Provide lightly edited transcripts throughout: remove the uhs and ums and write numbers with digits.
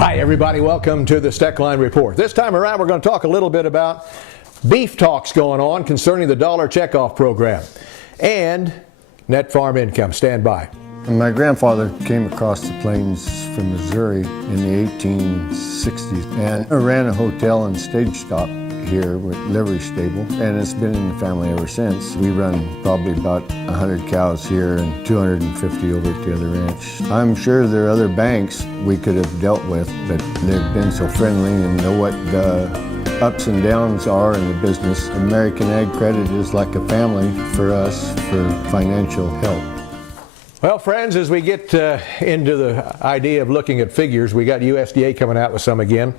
Hi everybody, welcome to the Steckline Report. This time around we're going to talk a little bit about beef talks going on concerning the dollar checkoff program and net farm income. Stand by. My grandfather came across the plains from Missouri in the 1860s and ran a hotel and stage stop here with livery stable, and it's been in the family ever since. We run probably about 100 cows here and 250 over at the other ranch. I'm sure there are other banks we could have dealt with, but they've been so friendly and know what the ups and downs are in the business. American Ag Credit is like a family for us for financial help. Well, friends, as we get into the idea of looking at figures, we got USDA coming out with some again.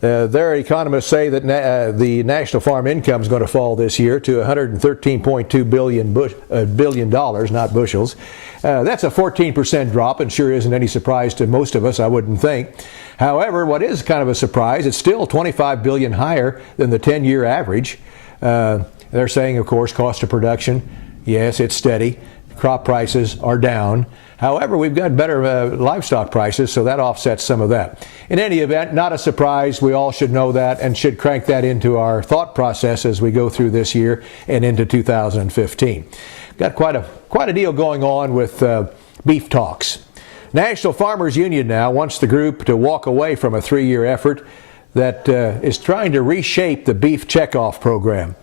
Their economists say that the national farm income is going to fall this year to $113.2 billion, not bushels. That's a 14% drop, and sure isn't any surprise to most of us, I wouldn't think. However, what is kind of a surprise, it's still $25 billion higher than the 10-year average. They're saying, of course, cost of production, yes, it's steady. Crop prices are down. However, we've got better livestock prices, so that offsets some of that. In any event, not a surprise. We all should know that and should crank that into our thought process as we go through this year and into 2015. Got quite a deal going on with beef talks. National Farmers Union now wants the group to walk away from a 3-year effort that is trying to reshape the beef checkoff program.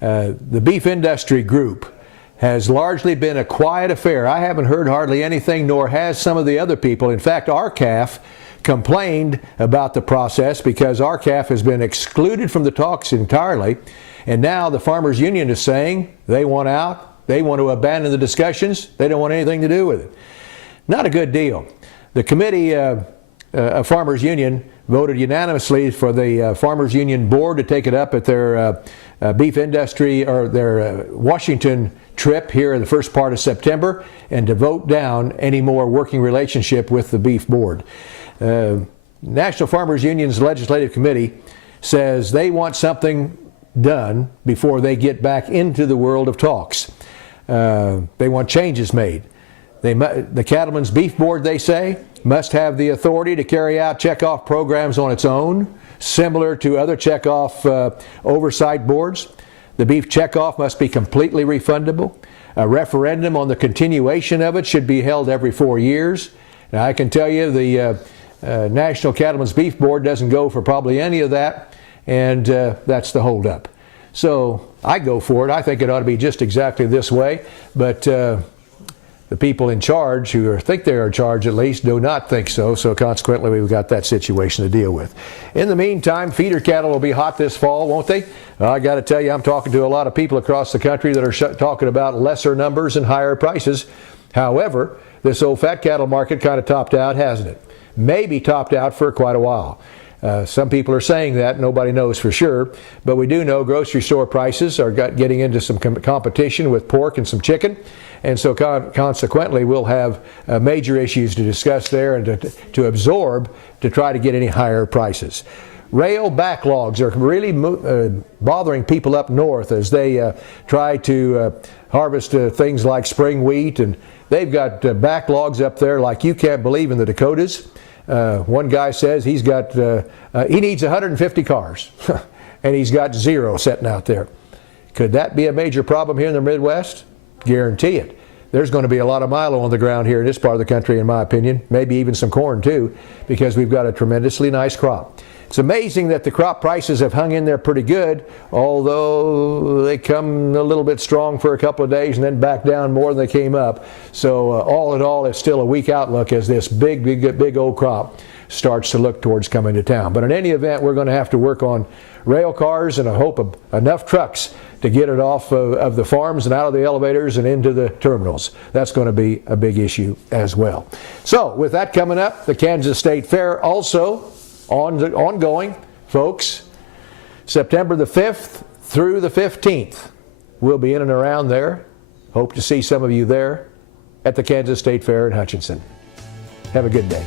The beef industry group has largely been a quiet affair. I haven't heard hardly anything, nor has some of the other people. In fact, RCAF complained about the process because RCAF has been excluded from the talks entirely, and now the Farmers Union is saying they want out, they want to abandon the discussions, they don't want anything to do with it. Not a good deal. The committee of Farmers Union voted unanimously for the Farmers Union board to take it up at their beef industry or their Washington trip here in the first part of September, and to vote down any more working relationship with the beef board. National Farmers Union's legislative committee says they want something done before they get back into the world of talks. They want changes made. The Cattlemen's Beef Board, they say, must have the authority to carry out checkoff programs on its own, similar to other checkoff oversight boards. The beef checkoff must be completely refundable. A referendum on the continuation of it should be held every 4 years. Now, I can tell you the National Cattlemen's Beef Board doesn't go for probably any of that, and that's the holdup. So I go for it. I think it ought to be just exactly this way, but the people in charge, who think they are in charge at least, do not think so. So consequently, we've got that situation to deal with. In the meantime, feeder cattle will be hot this fall, won't they? I got to tell you, I'm talking to a lot of people across the country that are talking about lesser numbers and higher prices. However, this old fat cattle market kind of topped out, hasn't it? Maybe topped out for quite a while. Some people are saying that, nobody knows for sure, but we do know grocery store prices are getting into some competition with pork and some chicken, and so consequently we'll have major issues to discuss there and to absorb to try to get any higher prices. Rail backlogs are really bothering people up north as they try to harvest things like spring wheat, and they've got backlogs up there like you can't believe in the Dakotas. One guy says he needs 150 cars, and he's got 0 sitting out there. Could that be a major problem here in the Midwest? Guarantee it. There's going to be a lot of milo on the ground here in this part of the country, in my opinion, maybe even some corn too, because we've got a tremendously nice crop. It's amazing that the crop prices have hung in there pretty good, although they come a little bit strong for a couple of days and then back down more than they came up. So all in all, it's still a weak outlook as this big old crop starts to look towards coming to town. But in any event, we're going to have to work on rail cars and I hope enough trucks to get it off of the farms and out of the elevators and into the terminals. That's going to be a big issue as well. So with that coming up, the Kansas State Fair also ongoing, folks. September the 5th through the 15th. We'll be in and around there. Hope to see some of you there at the Kansas State Fair in Hutchinson. Have a good day.